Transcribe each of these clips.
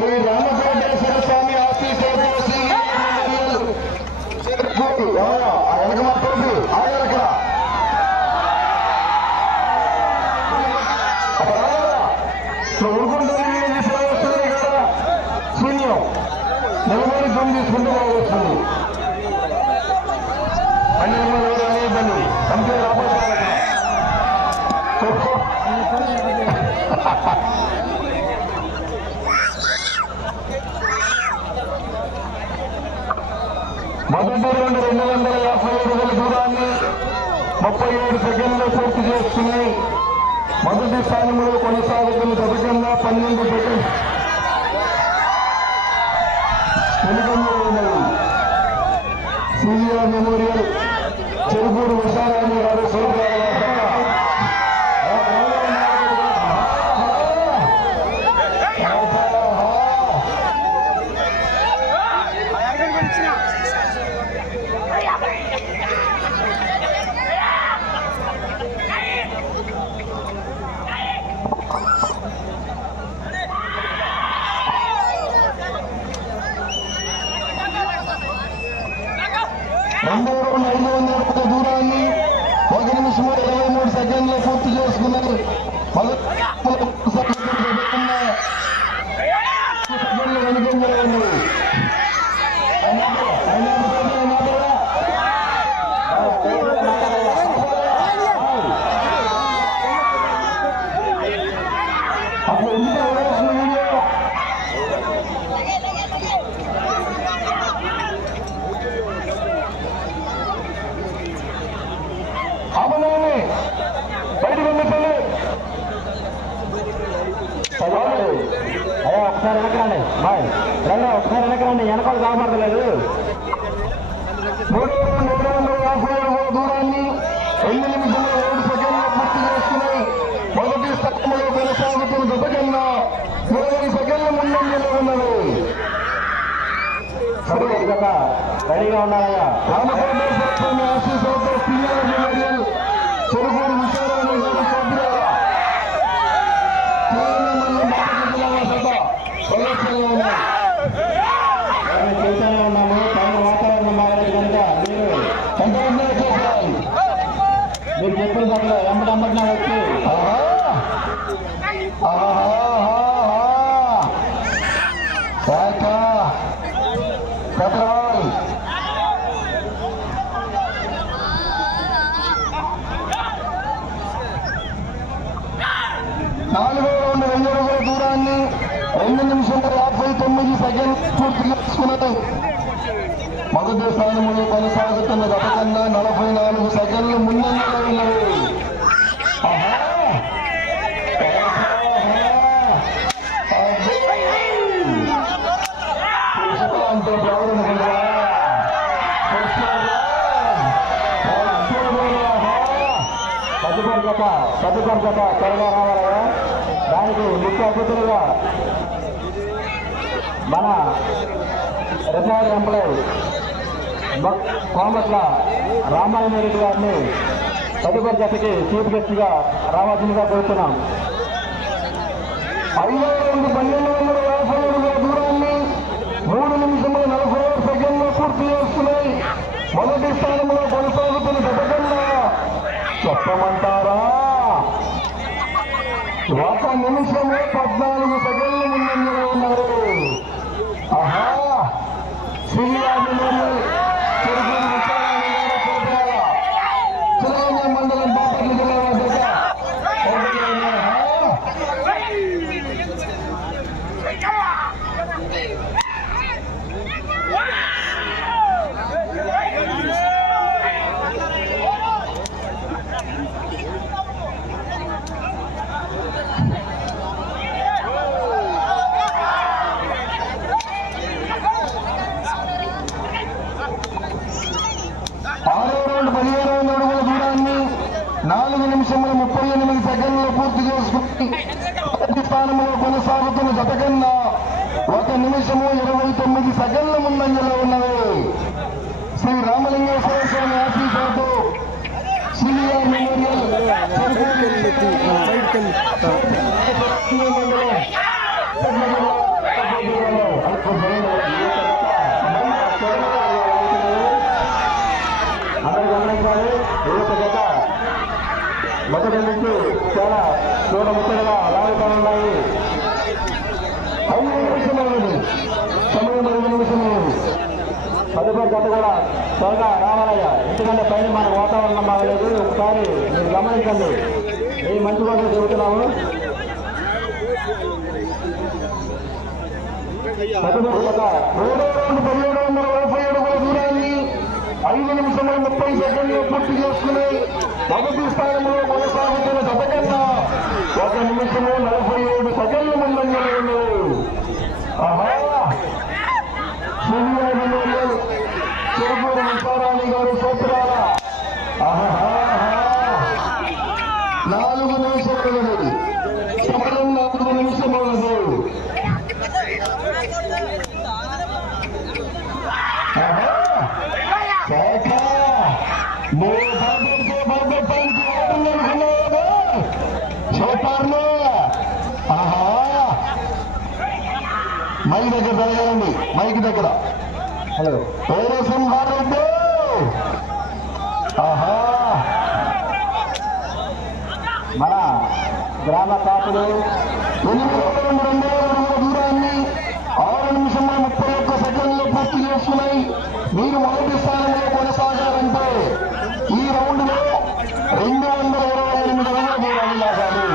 శ్రీ రామకోటేశ్వర స్వామి ఆశీస్సులతో వెనక మాట్లాడి ఆగరక ఊరుకుంటుంది కదా శూన్యం నిలబడి జూమ్ తీసుకుంటూ వస్తుంది 12 మంది అనేదండి అంతే రాబోతుంది మొదటి రౌండ్ 257 అడుగుల దూరాన్ని 37 సెకండ్లు పూర్తి చేసుకుని మొదటి స్థానంలో కొనసాగుతున్న పథకంగా 12 సెకండ్ వెనుకంలో ఉన్నది. సీనియర్ మెమోరియల్ చెరుకూరు విశారాణి గారు రెండో రౌండ్ 500 అడుగుల దూరాన్ని 1 నిమిషం 23 సెకండ్లు పూర్తి చేసుకున్నారు. సెకండ్లు వెనుకంగా ఉన్నది. అప్పుడు ఎందుకు అవకాశం వీడియో అవనాన్ని బయటకు వెళ్ళిపోయి అయ్యా ఒకసారి వెనకరండి బాయ్ రండి ఒకసారి వెనకరండి వెనకాలు కాపాడలేదు. 350 అడుగుల దూరాన్ని 2 నిమిషాల 7 సెకండ్లు పూర్తి చేసుకున్నాయి. మొదటి స్థానంలో కొనసాగుతున్న జత కన్నా 20 సెకండ్ల ముందంజలో ఉన్నది. రెడీగా ఉన్నారయ్యా. రామకోటేశ్వర స్వామి ఆశీస్సులతో సీనియర్ మెమోరియల్ చెరుకూరు విశారాణి గారి సభ్యుల చేస్తూనే ఉన్నాము. పైన వాతావరణం బాగాలేదు కనుక మీరు చెప్పిన దాంట్లో ఎంబడమ్మడినా వచ్చి నాలుగో రౌండ్ 2 అడుగుల దూరాన్ని 2 నిమిషాల 59 సెకండ్లు పూర్తి చేసుకున్నది. మొదటి స్థానంలో కొనసాగుతున్న గత కన్నా 44 సెకండ్లు ముందంజలో ఉన్నవి. అంటే తదుపరి జత త్వరగా రావాలగా. దానికి ముఖ్య అతిథులుగా మన రిటైర్డ్ ఎంప్లాయీ కోమట్ల రామాయణ రెడ్డి గారిని తదుపరి జతకి చీఫ్ గెస్ట్ గా రావాల్సిందిగా కోరుతున్నాం. 5వ రౌండ్ 1250 అడుగుల దూరాన్ని 3 నిమిషముల 46 సెకండ్లు పూర్తి చేసుకున్నాయి. మొదటి స్థానంలో కొనసాగుతున్న జత కన్నా చెప్పమంటారా 1 నిమిషము 14 సెకండ్లు ముందంజలో ఉన్నారు. ఆహా సీనియర్ మెమోరియల్ చెరుకూరు విశారాణి గారి సభ్యుల చిలగంజ మండలం బాపట్ల జిల్లా వద్ద నిమిషముల 38 సెకండ్లు పూర్తి చేసుకుని మొదటి స్థానంలో కొనసాగుతున్న జత కన్నా 1 నిమిషము 29 సెకండ్ల ముందంజలో ఉన్నవి. శ్రీ రామలింగేశ్వర స్వామి ఆశీస్సులతో సీనియర్ మెమోరియల్ చెరుకూరు మొదటి నుంచి చాలా చూడముచ్చటగా లాగుతానున్నాయి. 5 నిమిషములు సమయం 5 నిమిషములు. తదుపరి జత కూడా త్వరగా రావాలయ్య, ఎందుకంటే పైన మన వాతావరణం బాగలేదు. ఒకసారి మీరు గమనించండి, ఈ మంచి కోసం చెబుతున్నాము. తదుపరి జత 1747 అడుగుల దూరాన్ని 5 నిమిషముల 30 సెకండ్లు పూర్తి చేసుకుని మొదటి స్థానంలో కొనసాగుతున్న జత కన్నా 1 నిమిషము 47 సెకండ్లు ముందంజలో ఉన్నారు. చెరుకూరు ముస్తారాణి గారు సూత్రాల 4 నిమిషములు సమయం 4 నిమిషములు. మైక్ దగ్గర జరగాలండి, మైక్ దగ్గర. హలో సింహారెడ్డి మన గ్రామ కాపులు 802 అడుగుల దూరాన్ని 6 నిమిషముల 31 సెకండ్లు పూర్తి చేసుకున్నాయి. మీరు మొదటి స్థానంలో కొనసాగాలంటే ఈ రౌండ్ లో 228 అడుగుల దూరాన్ని లాగాలి.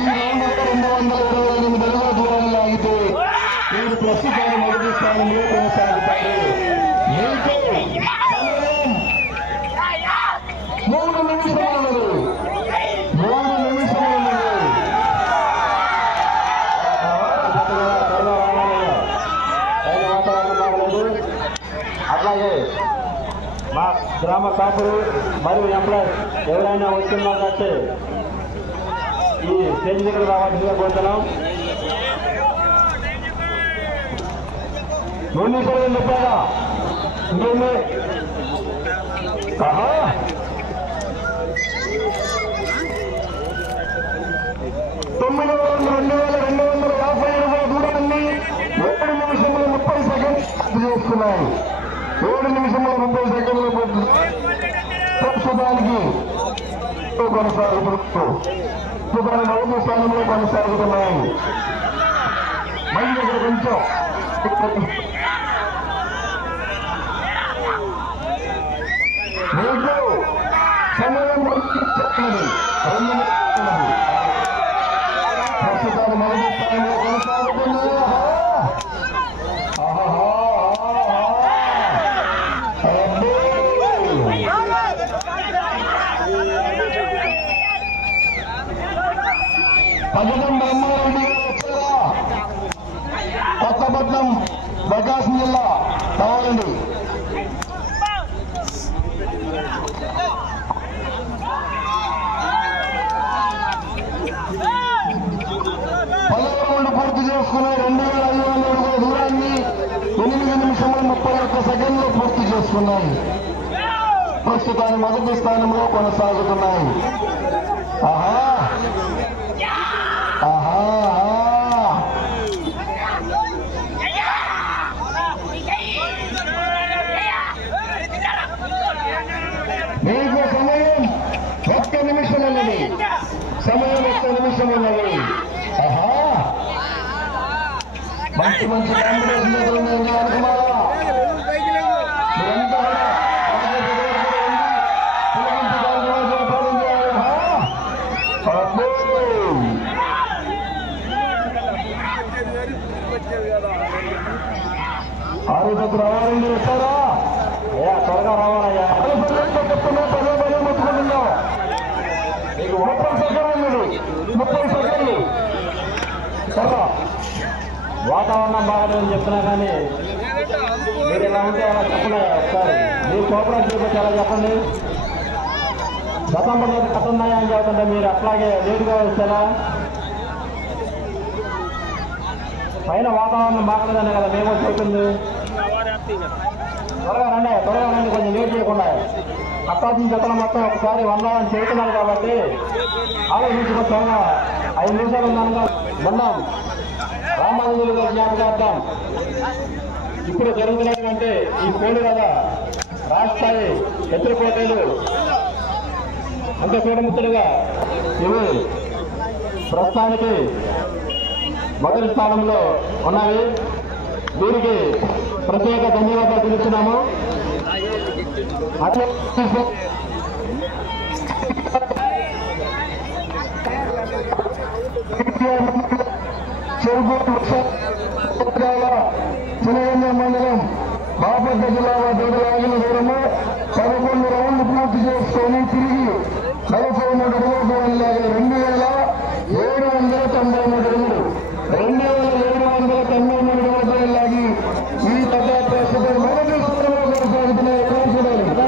ఈ రౌండ్ లో 228 అడుగుల దూరాన్ని లాగితే మీరు ప్రస్తుతం మొదటి స్థానంలో కొనసాగుతారు. మీకు సమయం 3 నిమిషములు. 3 నిమిషములు. అట్లాగే మా గ్రామ కాపులు మరియు ఎంప్లాయీస్ ఎవరైనా వస్తున్నారంటే ఈ స్టేజ్ దగ్గర రావాల్సిందిగా కోరుతున్నాం. 3 నిమిషాలు చెప్పారా? ఇంకేమి 9,250 అడుగుల దూరాన్ని 7 నిమిషముల 30 సెకండ్లు పూర్తి చేసుకున్నాయి. 7 నిమిషముల 30 సెకండ్లు ప్రస్తుతానికి మొదటి స్థానంలో కొనసాగుతున్నాయి. మళ్ళీ దగ్గర కొంచెం మీకు సమయం చెప్పండి. 2 నిమిషాలు ప్రస్తుతాన్ని మొదటి స్థానంలో కొనసాగుతున్నాయి. పగడం బ్రహ్మారెడ్డి గారు వచ్చారా? కొత్తపట్నం, ప్రకాశం జిల్లా కావాలండి. రౌండ్ పూర్తి చేసుకుని 2,500 అడుగుల దూరాన్ని 8 నిమిషముల 31 సెకండ్లు పూర్తి చేసుకున్నాయి. ప్రస్తుతాన్ని మొదటి స్థానంలో కొనసాగుతున్నాయి. మీకు సమయం 1 నిమిషం ఉన్నది. సమయం 1 నిమిషం ఉన్నది. మంచి మంచి కాంబినేషన్ అనుకున్నారా? మీరంతా ఆరు దగ్గర రావాలండి. వచ్చారా? అయ్యా త్వరగా రావాలయ్యా. చెప్తున్నా పదే పదే ముట్టుకుంటున్నాం. మీకు 30 సెకండ్లు 30 సెకండ్లు. సరే, వాతావరణం బాగాలేదని చెప్తున్నా కానీ మీరు ఎలా ఉంటే అలా చెప్పండి. ఒకసారి మీరు కోపరేట్ చేయబట్టి అలా చెప్పండి. గతంలో కట్టున్నాయా అని చెబుతుంటే మీరు అట్లాగే లేటుగా వచ్చారా? పైన వాతావరణం బాగలేదనే కదా మేము చెప్తుంది. త్వరగా రండి, కొంచెం లేట్ చేయకుండా. అక్కాల్సిన జతలు మొత్తం ఒకసారి వందాలని చెబుతున్నారు కాబట్టి ఆలోచించుకో. త్వరగా 5 నిమిషాలు ఉందనగా మొన్నం రామానుజులు గారి జ్ఞాపకార్థం ఇప్పుడు జరుగుతున్నటువంటి ఈ కోడి కదా రాష్ట్రాయి ఎత్తుల పోటీలు అంకపీడముతులుగా ఇవి ప్రస్తుతానికి మొదటి స్థానంలో ఉన్నవి. వీరికి ప్రత్యేక ధన్యవాదాలు తెలుపుతున్నాము. చిన్న మండలం బాపట్ల జిల్లా దగ్గర ఆగిన దూరము 11 రౌండ్లు